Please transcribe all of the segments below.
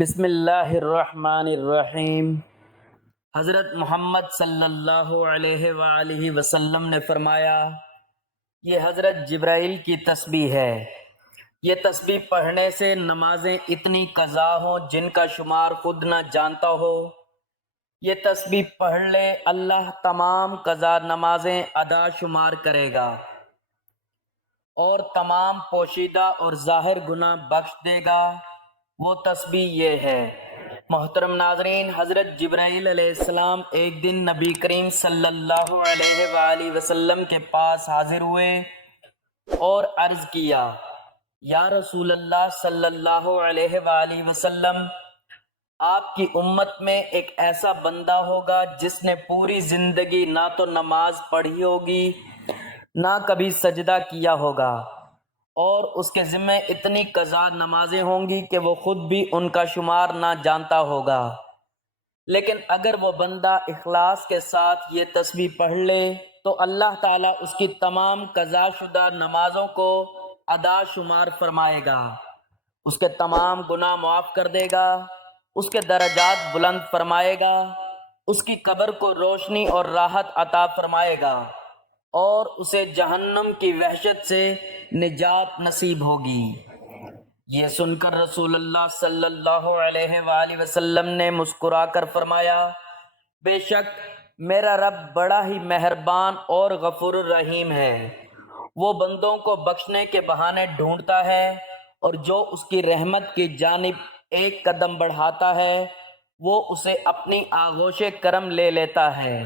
بسم اللہ الرحمن الرحیم۔ حضرت محمد صلی اللہ علیہ وآلہ وسلم نے فرمایا، یہ حضرت جبرائیل کی تسبیح ہے۔ یہ تسبیح پڑھنے سے نمازیں اتنی قضا ہوں جن کا شمار خود نہ جانتا ہو۔ یہ تسبیح پڑھ لے، اللہ تمام قضا نمازیں ادا شمار کرے گا اور تمام پوشیدہ اور ظاہر گناہ بخش دے گا۔ وہ تسبیح یہ ہے۔ محترم ناظرین، حضرت جبرائیل علیہ السلام ایک دن نبی کریم صلی اللہ علیہ وآلہ وسلم کے پاس حاضر ہوئے اور عرض کیا، یا رسول اللہ صلی اللہ علیہ وآلہ وسلم، آپ کی امت میں ایک ایسا بندہ ہوگا جس نے پوری زندگی نہ تو نماز پڑھی ہوگی نہ کبھی سجدہ کیا ہوگا، اور اس کے ذمہ اتنی قضا نمازیں ہوں گی کہ وہ خود بھی ان کا شمار نہ جانتا ہوگا، لیکن اگر وہ بندہ اخلاص کے ساتھ یہ تسبیح پڑھ لے تو اللہ تعالیٰ اس کی تمام قضا شدہ نمازوں کو ادا شمار فرمائے گا، اس کے تمام گناہ معاف کر دے گا، اس کے درجات بلند فرمائے گا، اس کی قبر کو روشنی اور راحت عطا فرمائے گا، اور اسے جہنم کی وحشت سے نجات نصیب ہوگی۔ یہ سن کر رسول اللہ صلی اللہ علیہ وآلہ وسلم نے مسکرا کر فرمایا، بے شک میرا رب بڑا ہی مہربان اور غفور الرحیم ہے۔ وہ بندوں کو بخشنے کے بہانے ڈھونڈتا ہے، اور جو اس کی رحمت کی جانب ایک قدم بڑھاتا ہے وہ اسے اپنی آغوش کرم لے لیتا ہے۔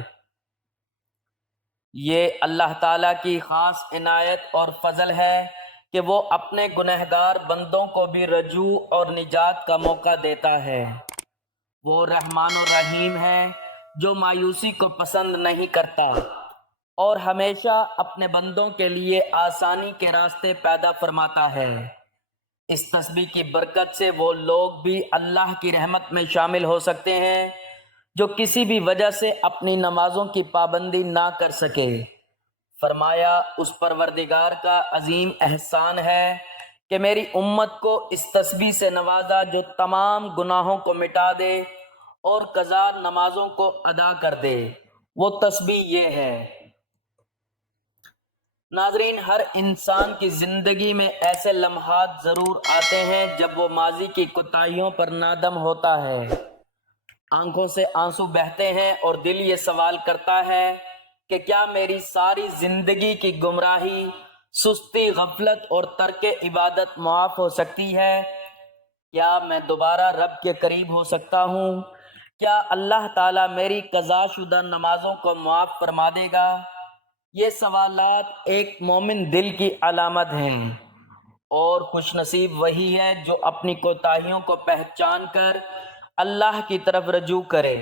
یہ اللہ تعالیٰ کی خاص عنایت اور فضل ہے کہ وہ اپنے گنہگار بندوں کو بھی رجوع اور نجات کا موقع دیتا ہے۔ وہ رحمان الرحیم ہے جو مایوسی کو پسند نہیں کرتا اور ہمیشہ اپنے بندوں کے لیے آسانی کے راستے پیدا فرماتا ہے۔ اس تسبیح کی برکت سے وہ لوگ بھی اللہ کی رحمت میں شامل ہو سکتے ہیں جو کسی بھی وجہ سے اپنی نمازوں کی پابندی نہ کر سکے۔ فرمایا، اس پروردگار کا عظیم احسان ہے کہ میری امت کو اس تسبیح سے نوازا جو تمام گناہوں کو مٹا دے اور قضا نمازوں کو ادا کر دے۔ وہ تسبیح یہ ہے۔ ناظرین، ہر انسان کی زندگی میں ایسے لمحات ضرور آتے ہیں جب وہ ماضی کی کوتاہیوں پر نادم ہوتا ہے، آنکھوں سے آنسو بہتے ہیں اور دل یہ سوال کرتا ہے کہ کیا میری ساری زندگی کی گمراہی، سستی، غفلت اور ترک عبادت معاف ہو سکتی ہے؟ کیا میں دوبارہ رب کے قریب ہو سکتا ہوں؟ کیا اللہ تعالیٰ میری قضا شدہ نمازوں کو معاف فرما دے گا؟ یہ سوالات ایک مومن دل کی علامت ہیں، اور خوش نصیب وہی ہے جو اپنی کوتاہیوں کو پہچان کر اللہ کی طرف رجوع کرے۔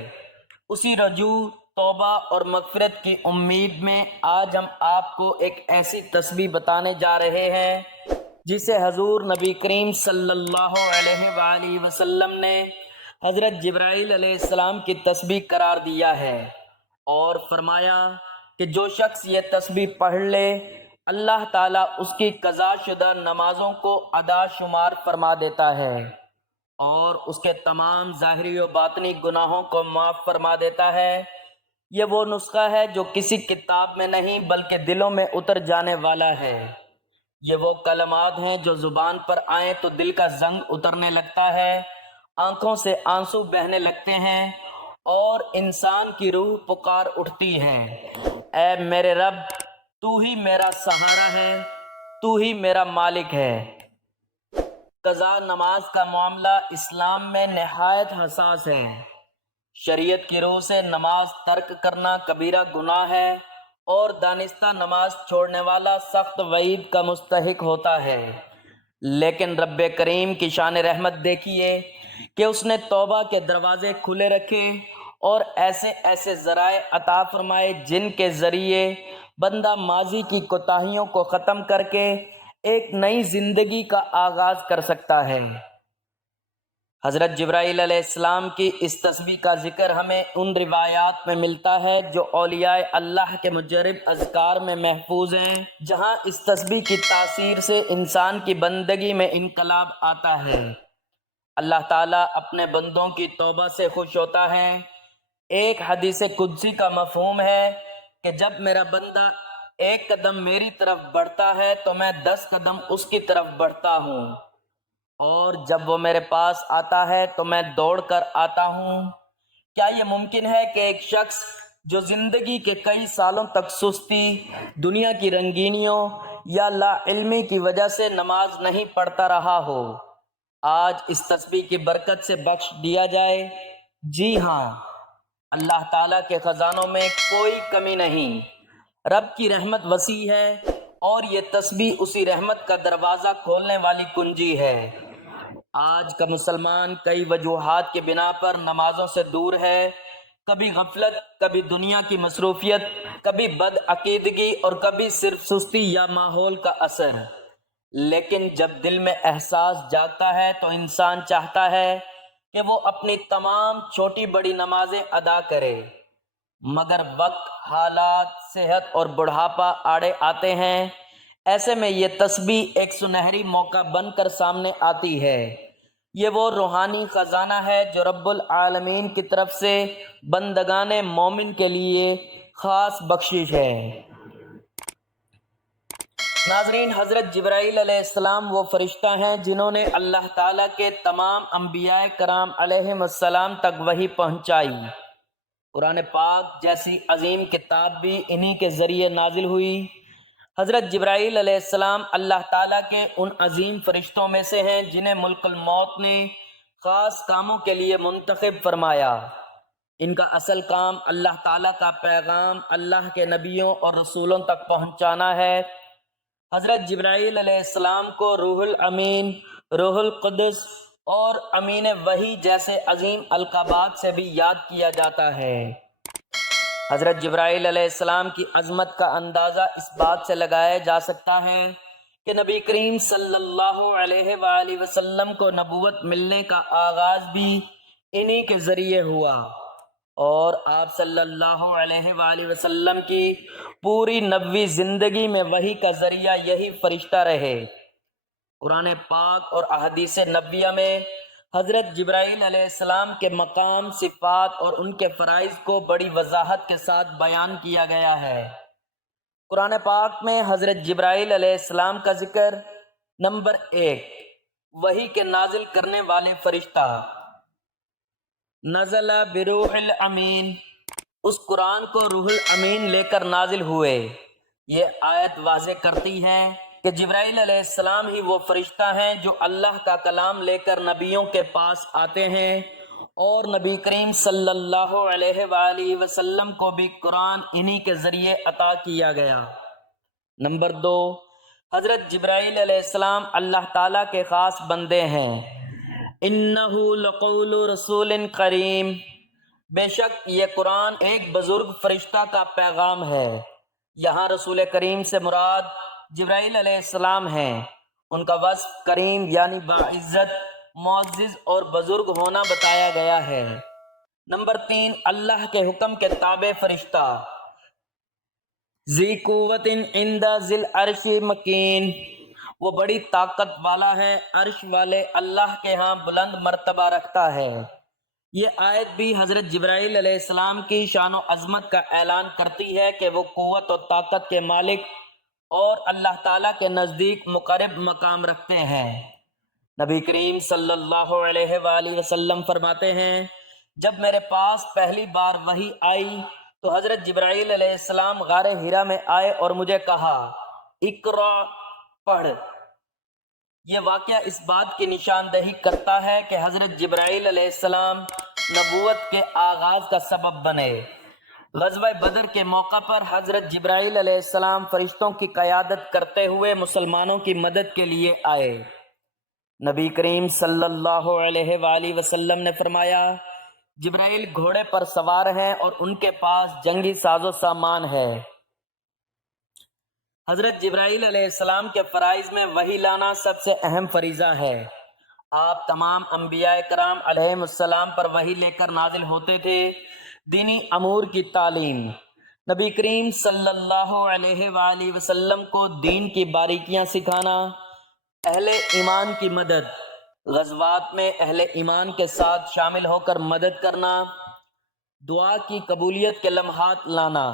اسی رجوع، توبہ اور مغفرت کی امید میں آج ہم آپ کو ایک ایسی تسبیح بتانے جا رہے ہیں جسے حضور نبی کریم صلی اللہ علیہ وآلہ وسلم نے حضرت جبرائیل علیہ السلام کی تسبیح قرار دیا ہے، اور فرمایا کہ جو شخص یہ تسبیح پڑھ لے اللہ تعالیٰ اس کی قضا شدہ نمازوں کو ادا شمار فرما دیتا ہے اور اس کے تمام ظاہری و باطنی گناہوں کو معاف فرما دیتا ہے۔ یہ وہ نسخہ ہے جو کسی کتاب میں نہیں بلکہ دلوں میں اتر جانے والا ہے۔ یہ وہ کلمات ہیں جو زبان پر آئیں تو دل کا زنگ اترنے لگتا ہے، آنکھوں سے آنسو بہنے لگتے ہیں اور انسان کی روح پکار اٹھتی ہے، اے میرے رب، تو ہی میرا سہارا ہے، تو ہی میرا مالک ہے۔ قضا نماز کا معاملہ اسلام میں نہایت حساس ہے۔ شریعت کی روح سے نماز ترک کرنا کبیرہ گناہ ہے اور دانستہ نماز چھوڑنے والا سخت وعید کا مستحق ہوتا ہے، لیکن رب کریم کی شان رحمت دیکھیے کہ اس نے توبہ کے دروازے کھلے رکھے اور ایسے ایسے ذرائع عطا فرمائے جن کے ذریعے بندہ ماضی کی کوتاہیوں کو ختم کر کے ایک نئی زندگی کا آغاز کر سکتا ہے۔ حضرت جبرائیل علیہ السلام کی اس تسبیح کا ذکر ہمیں ان روایات میں ملتا ہے جو اولیاء اللہ کے مجرب اذکار میں محفوظ ہیں، جہاں اس تسبیح کی تاثیر سے انسان کی بندگی میں انقلاب آتا ہے۔ اللہ تعالیٰ اپنے بندوں کی توبہ سے خوش ہوتا ہے۔ ایک حدیث قدسی کا مفہوم ہے کہ جب میرا بندہ ایک قدم میری طرف بڑھتا ہے تو میں 10 قدم اس کی طرف بڑھتا ہوں، اور جب وہ میرے پاس آتا ہے تو میں دوڑ کر آتا ہوں۔ کیا یہ ممکن ہے کہ ایک شخص جو زندگی کے کئی سالوں تک سستی، دنیا کی رنگینیوں یا لا علمی کی وجہ سے نماز نہیں پڑھتا رہا ہو، آج اس تسبیح کی برکت سے بخش دیا جائے؟ جی ہاں، اللہ تعالیٰ کے خزانوں میں کوئی کمی نہیں۔ رب کی رحمت وسیع ہے اور یہ تسبیح اسی رحمت کا دروازہ کھولنے والی کنجی ہے۔ آج کا مسلمان کئی وجوہات کی بنا پر نمازوں سے دور ہے، کبھی غفلت، کبھی دنیا کی مصروفیت، کبھی بد عقیدگی اور کبھی صرف سستی یا ماحول کا اثر۔ لیکن جب دل میں احساس جاگتا ہے تو انسان چاہتا ہے کہ وہ اپنی تمام چھوٹی بڑی نمازیں ادا کرے، مگر وقت، حالات، صحت اور بڑھاپا آڑے آتے ہیں۔ ایسے میں یہ تسبیح ایک سنہری موقع بن کر سامنے آتی ہے۔ یہ وہ روحانی خزانہ ہے جو رب العالمین کی طرف سے بندگان مومن کے لیے خاص بخشش ہے۔ ناظرین، حضرت جبرائیل علیہ السلام وہ فرشتہ ہیں جنہوں نے اللہ تعالیٰ کے تمام انبیاء کرام علیہم السلام تک وحی پہنچائی۔ قرآن پاک جیسی عظیم کتاب بھی انہی کے ذریعے نازل ہوئی۔ حضرت جبرائیل علیہ السلام اللہ تعالیٰ کے ان عظیم فرشتوں میں سے ہیں جنہیں ملک الموت نے خاص کاموں کے لیے منتخب فرمایا۔ ان کا اصل کام اللہ تعالیٰ کا پیغام اللہ کے نبیوں اور رسولوں تک پہنچانا ہے۔ حضرت جبرائیل علیہ السلام کو روح الامین، روح القدس اور امین وحی جیسے عظیم القابات سے بھی یاد کیا جاتا ہے۔ حضرت جبرائیل علیہ السلام کی عظمت کا اندازہ اس بات سے لگایا جا سکتا ہے کہ نبی کریم صلی اللہ علیہ وآلہ وسلم کو نبوت ملنے کا آغاز بھی انہی کے ذریعے ہوا، اور آپ صلی اللہ علیہ وآلہ وسلم کی پوری نبوی زندگی میں وحی کا ذریعہ یہی فرشتہ رہے۔ قرآن پاک اور احادیث نبویہ میں حضرت جبرائیل علیہ السلام کے مقام، صفات اور ان کے فرائض کو بڑی وضاحت کے ساتھ بیان کیا گیا ہے۔ قرآن پاک میں حضرت جبرائیل علیہ السلام کا ذکر نمبر 1، وحی کے نازل کرنے والے فرشتہ، نزل بروح الامین، اس قرآن کو روح الامین لے کر نازل ہوئے۔ یہ آیت واضح کرتی ہے کہ جبرائیل علیہ السلام ہی وہ فرشتہ ہیں جو اللہ کا کلام لے کر نبیوں کے پاس آتے ہیں، اور نبی کریم صلی اللہ علیہ وآلہ وسلم کو بھی قرآن انہی کے ذریعے عطا کیا گیا۔ نمبر 2، حضرت جبرائیل علیہ السلام اللہ تعالیٰ کے خاص بندے ہیں۔ اِنَّهُ لَقَوْلُ رَسُولٍ کریم، بے شک یہ قرآن ایک بزرگ فرشتہ کا پیغام ہے۔ یہاں رسول کریم سے مراد جبرائیل علیہ السلام ہیں۔ ان کا وصف کریم یعنی باعزت، معزز اور بزرگ ہونا بتایا گیا ہے۔ نمبر 3، اللہ کے حکم کے تابع فرشتہ، ذی قوت عند ذی العرش مکین، وہ بڑی طاقت والا ہے، عرش والے اللہ کے ہاں بلند مرتبہ رکھتا ہے۔ یہ آیت بھی حضرت جبرائیل علیہ السلام کی شان و عظمت کا اعلان کرتی ہے کہ وہ قوت و طاقت کے مالک اور اللہ تعالیٰ کے نزدیک مقرب مقام رکھتے ہیں۔ نبی کریم صلی اللہ علیہ وآلہ وسلم فرماتے ہیں، جب میرے پاس پہلی بار وحی آئی تو حضرت جبرائیل علیہ السلام غار حرا میں آئے اور مجھے کہا، اقرا، پڑھ۔ یہ واقعہ اس بات کی نشاندہی کرتا ہے کہ حضرت جبرائیل علیہ السلام نبوت کے آغاز کا سبب بنے۔ غزوہ بدر کے موقع پر حضرت جبرائیل علیہ السلام فرشتوں کی قیادت کرتے ہوئے مسلمانوں کی مدد کے لیے آئے۔ نبی کریم صلی اللہ علیہ وآلہ وسلم نے فرمایا، جبرائیل گھوڑے پر سوار ہیں اور ان کے پاس جنگی ساز و سامان ہے۔ حضرت جبرائیل علیہ السلام کے فرائض میں وحی لانا سب سے اہم فریضہ ہے۔ آپ تمام انبیاء کرام علیہم السلام پر وحی لے کر نازل ہوتے تھے۔ دینی امور کی تعلیم، نبی کریم صلی اللہ علیہ وآلہ وسلم کو دین کی باریکیاں سکھانا، اہل ایمان کی مدد، غزوات میں اہل ایمان کے ساتھ شامل ہو کر مدد کرنا، دعا کی قبولیت کے لمحات لانا،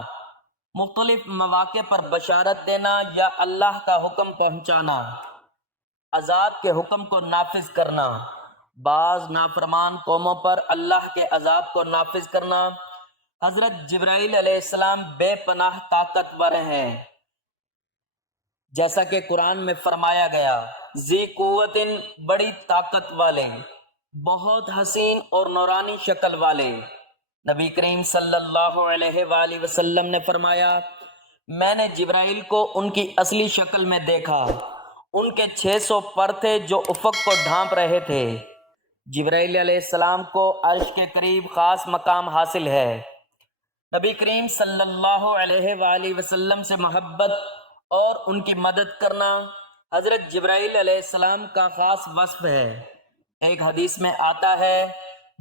مختلف مواقع پر بشارت دینا یا اللہ کا حکم پہنچانا، عذاب کے حکم کو نافذ کرنا، بعض نافرمان قوموں پر اللہ کے عذاب کو نافذ کرنا۔ حضرت جبرائیل علیہ السلام بے پناہ طاقتور ہیں، جیسا کہ قرآن میں فرمایا گیا، ذی قوتن، بڑی طاقت والے، بہت حسین اور نورانی شکل والے۔ نبی کریم صلی اللہ علیہ وآلہ وسلم نے فرمایا، میں نے جبرائیل کو ان کی اصلی شکل میں دیکھا، ان کے 600 پر تھے جو افق کو ڈھانپ رہے تھے۔ جبرائیل علیہ السلام کو عرش کے قریب خاص مقام حاصل ہے۔ نبی کریم صلی اللہ علیہ وآلہ وسلم سے محبت اور ان کی مدد کرنا حضرت جبرائیل علیہ السلام کا خاص وصف ہے۔ ایک حدیث میں آتا ہے،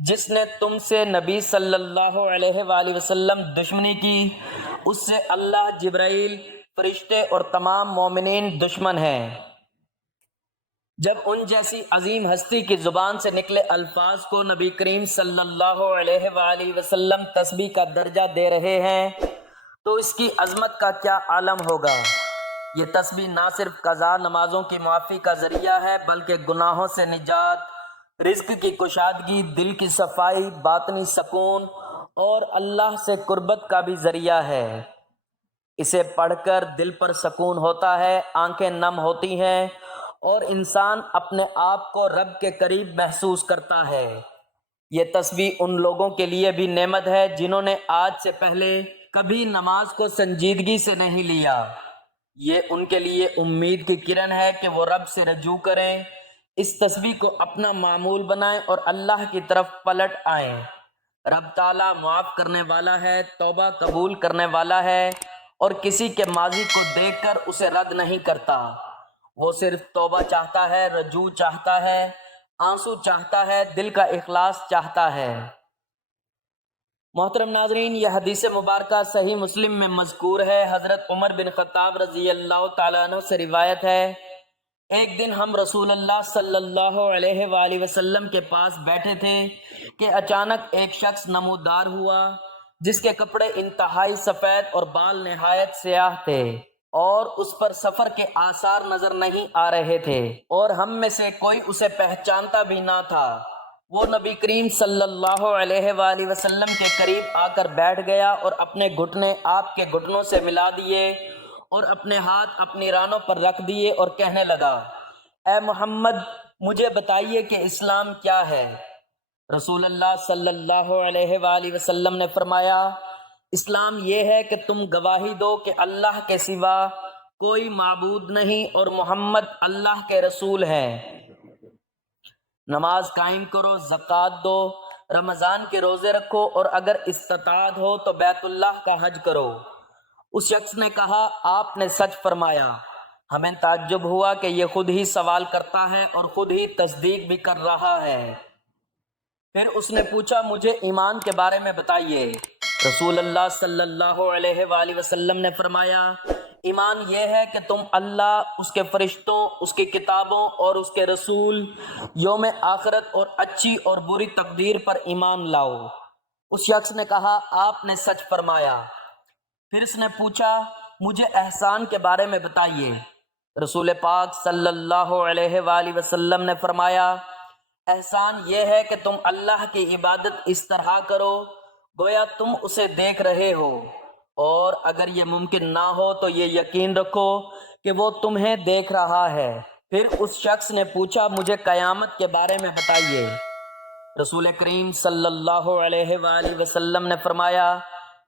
جس نے تم سے نبی صلی اللہ علیہ وآلہ وسلم دشمنی کی، اس سے اللہ، جبرائیل، فرشتے اور تمام مومنین دشمن ہیں۔ جب ان جیسی عظیم ہستی کی زبان سے نکلے الفاظ کو نبی کریم صلی اللہ علیہ وآلہ وسلم تسبیح کا درجہ دے رہے ہیں تو اس کی عظمت کا کیا عالم ہوگا۔ یہ تسبیح نہ صرف قضا نمازوں کی معافی کا ذریعہ ہے بلکہ گناہوں سے نجات، رزق کی کشادگی، دل کی صفائی، باطنی سکون اور اللہ سے قربت کا بھی ذریعہ ہے۔ اسے پڑھ کر دل پر سکون ہوتا ہے، آنکھیں نم ہوتی ہیں اور انسان اپنے آپ کو رب کے قریب محسوس کرتا ہے۔ یہ تسبیح ان لوگوں کے لیے بھی نعمت ہے جنہوں نے آج سے پہلے کبھی نماز کو سنجیدگی سے نہیں لیا۔ یہ ان کے لیے امید کی کرن ہے کہ وہ رب سے رجوع کریں، اس تسبیح کو اپنا معمول بنائیں اور اللہ کی طرف پلٹ آئیں۔ رب تعالیٰ معاف کرنے والا ہے، توبہ قبول کرنے والا ہے اور کسی کے ماضی کو دیکھ کر اسے رد نہیں کرتا۔ وہ صرف توبہ چاہتا ہے، رجوع چاہتا ہے، آنسو چاہتا ہے، دل کا اخلاص چاہتا ہے۔ محترم ناظرین، یہ حدیث مبارکہ صحیح مسلم میں مذکور ہے۔ حضرت عمر بن خطاب رضی اللہ تعالیٰ عنہ سے روایت ہے، ایک دن ہم رسول اللہ صلی اللہ علیہ وآلہ وسلم کے پاس بیٹھے تھے کہ اچانک ایک شخص نمودار ہوا جس کے کپڑے انتہائی سفید اور بال نہایت سیاہ تھے اور اس پر سفر کے آثار نظر نہیں آ رہے تھے اور ہم میں سے کوئی اسے پہچانتا بھی نہ تھا۔ وہ نبی کریم صلی اللہ علیہ وآلہ وسلم کے قریب آ کر بیٹھ گیا اور اپنے گھٹنے آپ کے گھٹنوں سے ملا دیے اور اپنے ہاتھ اپنی رانوں پر رکھ دیے اور کہنے لگا، اے محمد، مجھے بتائیے کہ اسلام کیا ہے؟ رسول اللہ صلی اللہ علیہ وآلہ وسلم نے فرمایا، اسلام یہ ہے کہ تم گواہی دو کہ اللہ کے سوا کوئی معبود نہیں اور محمد اللہ کے رسول ہیں، نماز قائم کرو، زکوٰۃ دو، رمضان کے روزے رکھو اور اگر استطاعت ہو تو بیت اللہ کا حج کرو۔ اس شخص نے کہا، آپ نے سچ فرمایا۔ ہمیں تعجب ہوا کہ یہ خود ہی سوال کرتا ہے اور خود ہی تصدیق بھی کر رہا ہے۔ پھر اس نے پوچھا، مجھے ایمان کے بارے میں بتائیے۔ رسول اللہ صلی اللہ علیہ وآلہ وسلم نے فرمایا، ایمان یہ ہے کہ تم اللہ، اس کے فرشتوں، اس کی کتابوں اور اس کے رسول، یوم آخرت اور اچھی اور بری تقدیر پر ایمان لاؤ۔ اس شخص نے کہا، آپ نے سچ فرمایا۔ پھر اس نے پوچھا، مجھے احسان کے بارے میں بتائیے۔ رسول پاک صلی اللہ علیہ وآلہ وسلم نے فرمایا، احسان یہ ہے کہ تم اللہ کی عبادت اس طرح کرو گویا تم اسے دیکھ رہے ہو، اور اگر یہ ممکن نہ ہو تو یہ یقین رکھو کہ وہ تمہیں دیکھ رہا ہے۔ پھر اس شخص نے پوچھا، مجھے قیامت کے بارے میں بتائیے۔ رسول کریم صلی اللہ علیہ وآلہ وسلم نے فرمایا،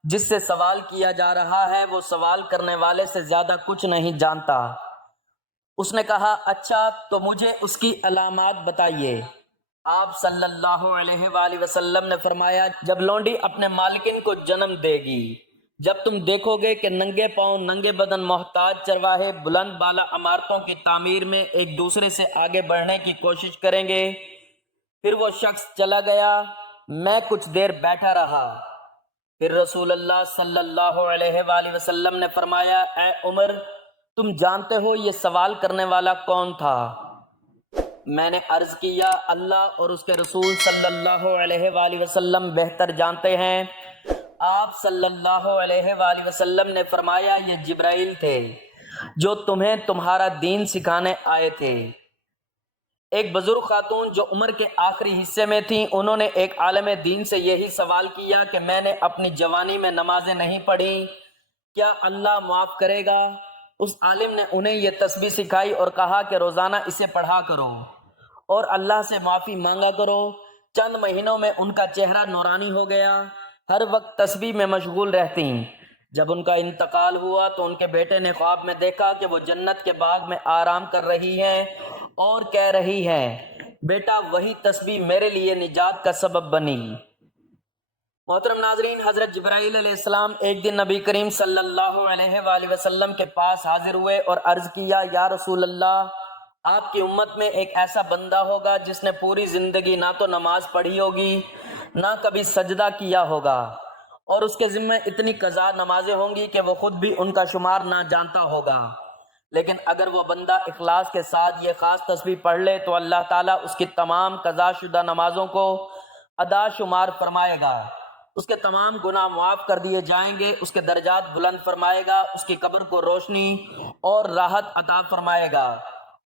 جس سے سوال کیا جا رہا ہے وہ سوال کرنے والے سے زیادہ کچھ نہیں جانتا۔ اس نے کہا، اچھا تو مجھے اس کی علامات بتائیے۔ آپ صلی اللہ علیہ وآلہ وسلم نے فرمایا، جب لونڈی اپنے مالکن کو جنم دے گی، جب تم دیکھو گے کہ ننگے پاؤں ننگے بدن محتاج چرواہے بلند بالا عمارتوں کی تعمیر میں ایک دوسرے سے آگے بڑھنے کی کوشش کریں گے۔ پھر وہ شخص چلا گیا، میں کچھ دیر بیٹھا رہا۔ پھر رسول اللہ صلی اللہ علیہ وآلہ وسلم نے فرمایا، اے عمر، تم جانتے ہو یہ سوال کرنے والا کون تھا؟ میں نے عرض کیا اللہ اور اس کے رسول صلی اللہ علیہ وآلہ وسلم بہتر جانتے ہیں۔ آپ صلی اللہ علیہ وآلہ وسلم نے فرمایا یہ جبرائیل تھے جو تمہیں تمہارا دین سکھانے آئے تھے۔ ایک بزرگ خاتون جو عمر کے آخری حصے میں تھیں، انہوں نے ایک عالم دین سے یہی سوال کیا کہ میں نے اپنی جوانی میں نمازیں نہیں پڑھی، کیا اللہ معاف کرے گا؟ اس عالم نے انہیں یہ تسبیح سکھائی اور کہا کہ روزانہ اسے پڑھا کرو اور اللہ سے معافی مانگا کرو۔ چند مہینوں میں ان کا چہرہ نورانی ہو گیا، ہر وقت تسبیح میں مشغول رہتیں۔ جب ان کا انتقال ہوا تو ان کے بیٹے نے خواب میں دیکھا کہ وہ جنت کے باغ میں آرام کر رہی ہیں اور کہہ رہی ہیں بیٹا وہی تسبیح میرے لیے نجات کا سبب بنی۔ محترم ناظرین، حضرت جبرائیل علیہ السلام ایک دن نبی کریم صلی اللہ علیہ وآلہ وسلم کے پاس حاضر ہوئے اور عرض کیا یا رسول اللہ، آپ کی امت میں ایک ایسا بندہ ہوگا جس نے پوری زندگی نہ تو نماز پڑھی ہوگی نہ کبھی سجدہ کیا ہوگا، اور اس کے ذمہ اتنی قضا نمازیں ہوں گی کہ وہ خود بھی ان کا شمار نہ جانتا ہوگا، لیکن اگر وہ بندہ اخلاص کے ساتھ یہ خاص تسبیح پڑھ لے تو اللہ تعالیٰ اس کی تمام قضا شدہ نمازوں کو ادا شمار فرمائے گا، اس کے تمام گناہ معاف کر دیے جائیں گے، اس کے درجات بلند فرمائے گا، اس کی قبر کو روشنی اور راحت عطا فرمائے گا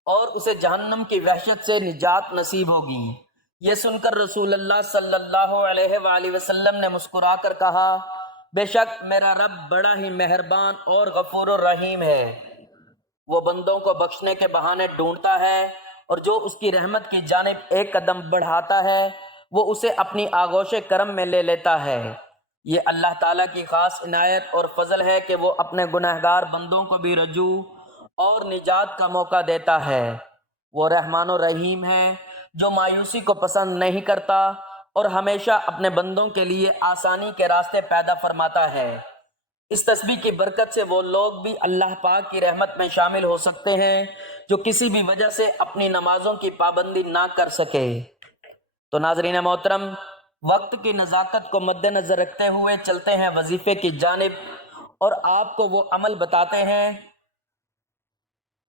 اور اسے جہنم کی وحشت سے نجات نصیب ہوگی۔ یہ سن کر رسول اللہ صلی اللہ علیہ وآلہ وسلم نے مسکرا کر کہا بے شک میرا رب بڑا ہی مہربان اور غفور الرحیم ہے، وہ بندوں کو بخشنے کے بہانے ڈھونڈتا ہے اور جو اس کی رحمت کی جانب ایک قدم بڑھاتا ہے وہ اسے اپنی آغوش کرم میں لے لیتا ہے۔ یہ اللہ تعالیٰ کی خاص عنایت اور فضل ہے کہ وہ اپنے گنہگار بندوں کو بھی رجوع اور نجات کا موقع دیتا ہے۔ وہ رحمان و رحیم ہے جو مایوسی کو پسند نہیں کرتا اور ہمیشہ اپنے بندوں کے لیے آسانی کے راستے پیدا فرماتا ہے۔ اس تسبیح کی برکت سے وہ لوگ بھی اللہ پاک کی رحمت میں شامل ہو سکتے ہیں جو کسی بھی وجہ سے اپنی نمازوں کی پابندی نہ کر سکے۔ تو ناظرین محترم، وقت کی نزاکت کو مد نظر رکھتے ہوئے چلتے ہیں وظیفے کی جانب، اور آپ کو وہ عمل بتاتے ہیں،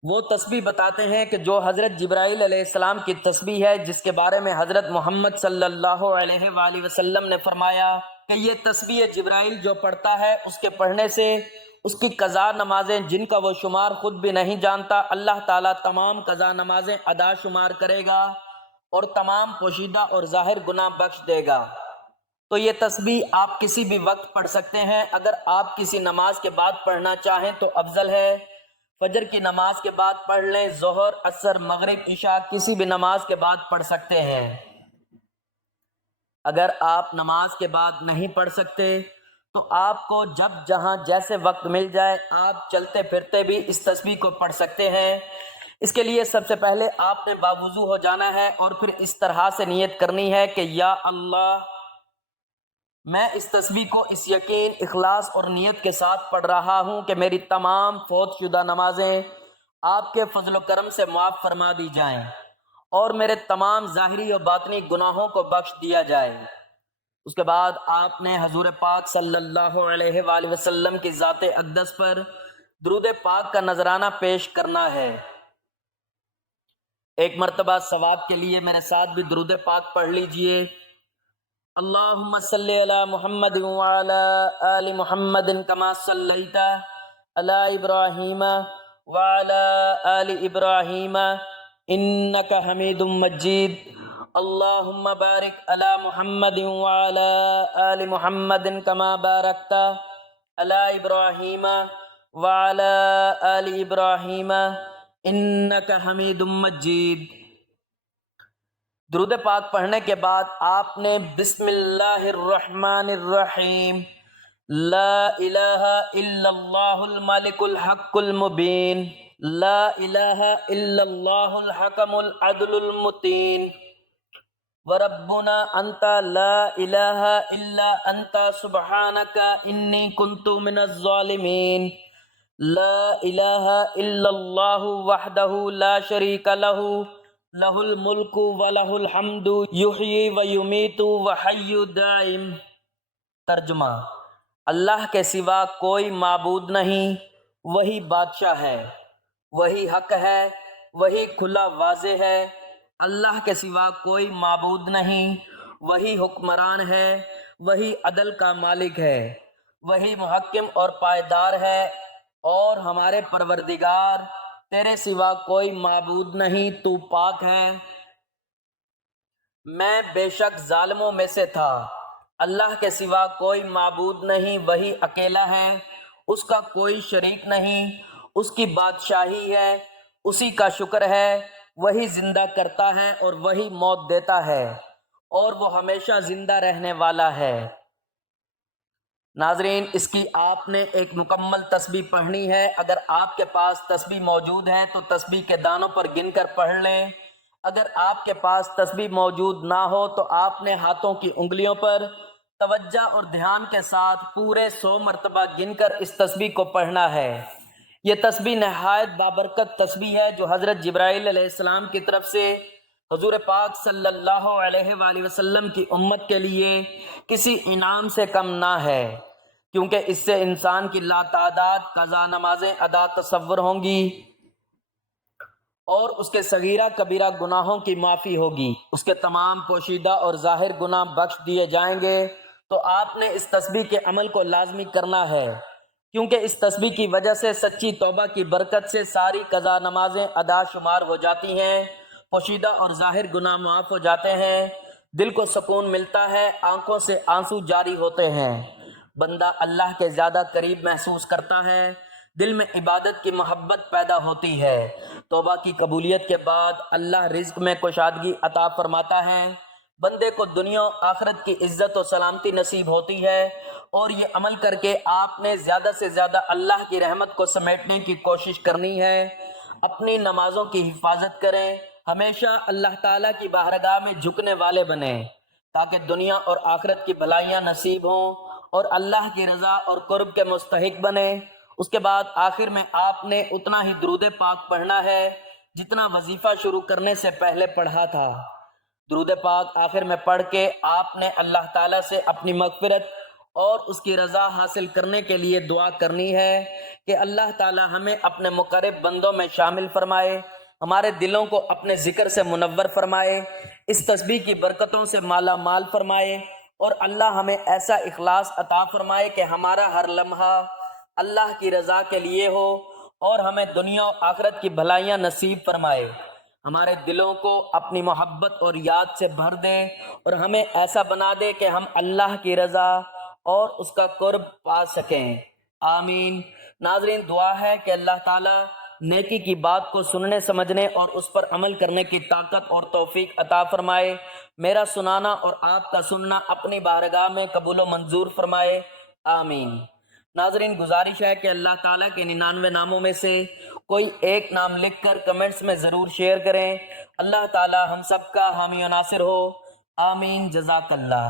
وہ تسبیح بتاتے ہیں کہ جو حضرت جبرائیل علیہ السلام کی تسبیح ہے، جس کے بارے میں حضرت محمد صلی اللہ علیہ وآلہ وسلم نے فرمایا کہ یہ تسبیح جبرائیل جو پڑھتا ہے اس کے پڑھنے سے اس کی قضا نمازیں جن کا وہ شمار خود بھی نہیں جانتا، اللہ تعالیٰ تمام قضا نمازیں ادا شمار کرے گا اور تمام پوشیدہ اور ظاہر گناہ بخش دے گا۔ تو یہ تسبیح آپ کسی بھی وقت پڑھ سکتے ہیں۔ اگر آپ کسی نماز کے بعد پڑھنا چاہیں تو افضل ہے فجر کی نماز کے بعد پڑھ لیں، ظہر، عصر، مغرب، عشاء کسی بھی نماز کے بعد پڑھ سکتے ہیں۔ اگر آپ نماز کے بعد نہیں پڑھ سکتے تو آپ کو جب جہاں جیسے وقت مل جائے آپ چلتے پھرتے بھی اس تسبیح کو پڑھ سکتے ہیں۔ اس کے لیے سب سے پہلے آپ نے باوضو ہو جانا ہے اور پھر اس طرح سے نیت کرنی ہے کہ یا اللہ، میں اس تسبیح کو اس یقین، اخلاص اور نیت کے ساتھ پڑھ رہا ہوں کہ میری تمام فوت شدہ نمازیں آپ کے فضل و کرم سے معاف فرما دی جائیں اور میرے تمام ظاہری و باطنی گناہوں کو بخش دیا جائے۔ اس کے بعد آپ نے حضور پاک صلی اللہ علیہ وآلہ وسلم کی ذات اقدس پر درود پاک کا نذرانہ پیش کرنا ہے۔ ایک مرتبہ ثواب کے لیے میرے ساتھ بھی درود پاک پڑھ لیجئے۔ اللہم صلی علی محمد وعلی آل محمد کما صلیت علی ابراہیم وعلی آل ابراہیم انک حمید مجید۔ اللہم بارک علی محمد وعلی آل محمد کما بارکت علی ابراہیم وعلی آل ابراہیم انک حمید مجید۔ درود پاک پڑھنے کے بعد آپ نے بسم اللہ الرحمن الرحیم، لا الہ الا اللہ الملک الحق المبین، لا الہ الا اللہ الحکم العدل المتین، وربنا انت لا الہ الا انت سبحانک انی کنت من الظالمین، لا الہ الا اللہ وحدہ لا شریک لہ، لہ الملک ولہ الحمد یحیی و یمیت وحی دائم۔ ترجمہ: اللہ کے سوا کوئی معبود نہیں، وہی بادشاہ ہے، وہی حق ہے، وہی کھلا واضح ہے، اللہ کے سوا کوئی معبود نہیں، وہی حکمران ہے، وہی عدل کا مالک ہے، وہی محکم اور پائیدار ہے۔ اور ہمارے پروردگار تیرے سوا کوئی معبود نہیں، تو پاک ہے۔ میں بے شک ظالموں میں سے تھا۔ اللہ کے سوا کوئی معبود نہیں، وہی اکیلا ہے، اس کا کوئی شریک نہیں، اس کی بادشاہی ہے، اسی کا شکر ہے، وہی زندہ کرتا ہے اور وہی موت دیتا ہے، اور وہ ہمیشہ زندہ رہنے والا ہے۔ ناظرین، اس کی آپ نے ایک مکمل تسبیح پڑھنی ہے۔ اگر آپ کے پاس تسبیح موجود ہے تو تسبیح کے دانوں پر گن کر پڑھ لیں۔ اگر آپ کے پاس تسبیح موجود نہ ہو تو آپ نے ہاتھوں کی انگلیوں پر توجہ اور دھیان کے ساتھ پورے 100 مرتبہ گن کر اس تسبیح کو پڑھنا ہے۔ یہ تسبیح نہایت بابرکت تسبیح ہے جو حضرت جبرائیل علیہ السلام کی طرف سے حضور پاک صلی اللہ علیہ وآلہ وسلم کی امت کے لیے کسی انعام سے کم نہ ہے، کیونکہ اس سے انسان کی لاتعداد قضا نمازیں ادا تصور ہوں گی، اور اس کے صغیرہ کبیرہ گناہوں کی معافی ہوگی، اس کے تمام پوشیدہ اور ظاہر گناہ بخش دیے جائیں گے۔ تو آپ نے اس تسبیح کے عمل کو لازمی کرنا ہے، کیونکہ اس تسبیح کی وجہ سے سچی توبہ کی برکت سے ساری قضا نمازیں ادا شمار ہو جاتی ہیں، پوشیدہ اور ظاہر گناہ معاف ہو جاتے ہیں، دل کو سکون ملتا ہے، آنکھوں سے آنسو جاری ہوتے ہیں، بندہ اللہ کے زیادہ قریب محسوس کرتا ہے، دل میں عبادت کی محبت پیدا ہوتی ہے۔ توبہ کی قبولیت کے بعد اللہ رزق میں کشادگی عطا فرماتا ہے، بندے کو دنیا و آخرت کی عزت و سلامتی نصیب ہوتی ہے، اور یہ عمل کر کے آپ نے زیادہ سے زیادہ اللہ کی رحمت کو سمیٹنے کی کوشش کرنی ہے۔ اپنی نمازوں کی حفاظت کریں، ہمیشہ اللہ تعالیٰ کی بارگاہ میں جھکنے والے بنیں، تاکہ دنیا اور آخرت کی بھلائیاں نصیب ہوں اور اللہ کی رضا اور قرب کے مستحق بنیں۔ اس کے بعد آخر میں آپ نے اتنا ہی درود پاک پڑھنا ہے جتنا وظیفہ شروع کرنے سے پہلے پڑھا تھا۔ درود پاک آخر میں پڑھ کے آپ نے اللہ تعالیٰ سے اپنی مغفرت اور اس کی رضا حاصل کرنے کے لیے دعا کرنی ہے کہ اللہ تعالیٰ ہمیں اپنے مقرب بندوں میں شامل فرمائے، ہمارے دلوں کو اپنے ذکر سے منور فرمائے، اس تسبیح کی برکتوں سے مالا مال فرمائے، اور اللہ ہمیں ایسا اخلاص عطا فرمائے کہ ہمارا ہر لمحہ اللہ کی رضا کے لیے ہو، اور ہمیں دنیا و آخرت کی بھلائیاں نصیب فرمائے، ہمارے دلوں کو اپنی محبت اور یاد سے بھر دے، اور ہمیں ایسا بنا دے کہ ہم اللہ کی رضا اور اس کا قرب پا سکیں۔ آمین۔ ناظرین، دعا ہے کہ اللہ تعالیٰ نیکی کی بات کو سننے سمجھنے اور اس پر عمل کرنے کی طاقت اور توفیق عطا فرمائے، میرا سنانا اور آپ کا سننا اپنی بارگاہ میں قبول و منظور فرمائے۔ آمین۔ ناظرین، گزارش ہے کہ اللہ تعالیٰ کے 99 ناموں میں سے کوئی ایک نام لکھ کر کمنٹس میں ضرور شیئر کریں۔ اللہ تعالیٰ ہم سب کا حامی و ناصر ہو۔ آمین۔ جزاک اللہ۔